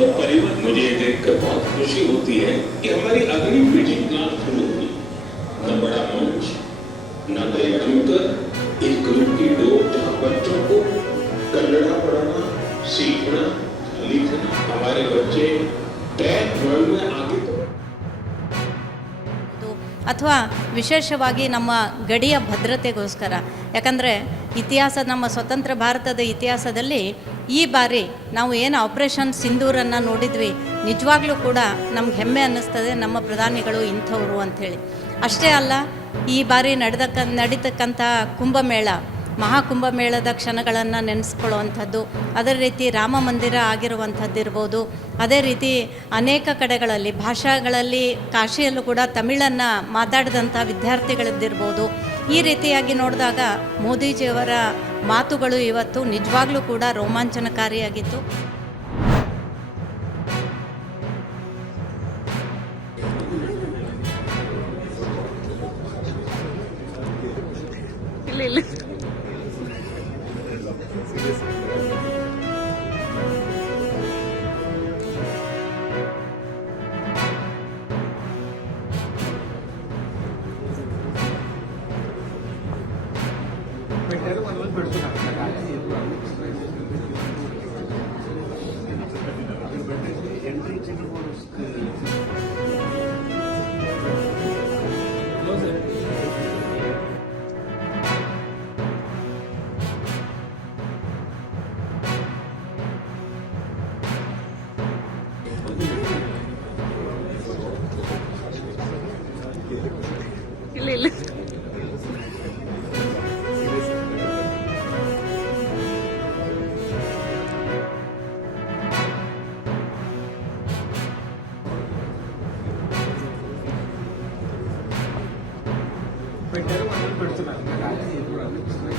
तो परिवार मुझे देखकर बहुत खुशी होती है कि हमारी अगली पीढ़ी क्लास शुरू हुई, न बड़ा मंच, न नए ट्यूटर, एक ग्रुप की डोर जहां बच्चों को कन्नड़ा पढ़ना, सीखना, लिखना, हमारे बच्चे टेक वर्ल्ड में आगे ಅಥವಾ ವಿಶೇಷವಾಗಿ ನಮ್ಮ ಗಡಿಯ ಭದ್ರತೆಗೋಸ್ಕರ. ಯಾಕಂದರೆ ನಮ್ಮ ಸ್ವತಂತ್ರ ಭಾರತದ ಇತಿಹಾಸದಲ್ಲಿ ಈ ಬಾರಿ ನಾವು ಏನು ಆಪರೇಷನ್ ಸಿಂಧೂರನ್ನು ನೋಡಿದ್ವಿ, ನಿಜವಾಗ್ಲೂ ಕೂಡ ನಮ್ಗೆ ಹೆಮ್ಮೆ ಅನ್ನಿಸ್ತದೆ ನಮ್ಮ ಪ್ರಧಾನಿಗಳು ಇಂಥವ್ರು ಅಂಥೇಳಿ. ಅಷ್ಟೇ ಅಲ್ಲ, ಈ ಬಾರಿ ನಡೀತಕ್ಕಂಥ ಕುಂಭಮೇಳ, ಮಹಾಕುಂಭಮೇಳದ ಕ್ಷಣಗಳನ್ನು ನೆನೆಸ್ಕೊಳ್ಳುವಂಥದ್ದು, ಅದೇ ರೀತಿ ರಾಮ ಮಂದಿರ ಆಗಿರುವಂಥದ್ದಿರ್ಬೋದು, ಅದೇ ರೀತಿ ಅನೇಕ ಕಡೆಗಳಲ್ಲಿ ಭಾಷೆಗಳಲ್ಲಿ ಕಾಶಿಯಲ್ಲೂ ಕೂಡ ತಮಿಳನ್ನು ಮಾತಾಡಿದಂಥ ವಿದ್ಯಾರ್ಥಿಗಳದ್ದಿರ್ಬೋದು. ಈ ರೀತಿಯಾಗಿ ನೋಡಿದಾಗ ಮೋದಿಜಿಯವರ ಮಾತುಗಳು ಇವತ್ತು ನಿಜವಾಗ್ಲೂ ಕೂಡ ರೋಮಾಂಚನಕಾರಿಯಾಗಿತ್ತು. ಇಲ್ಲ పెట్టారు, పెడుతున్నారు.